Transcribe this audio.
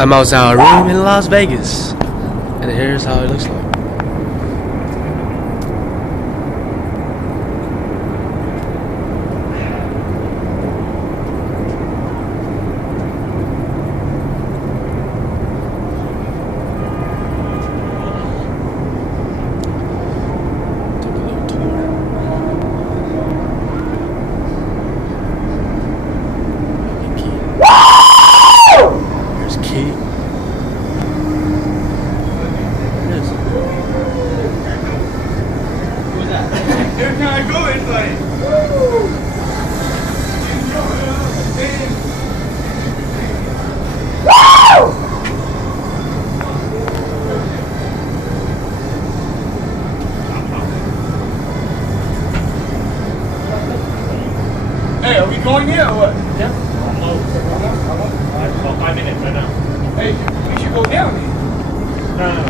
I'm outside a room in Las Vegas, and here's how it looks like. Took a little tour. Here's Key. Every time I go, it's like, hey, are we going here or what? Yeah. Almost. About 5 minutes right now. Hey, we should go down here. No.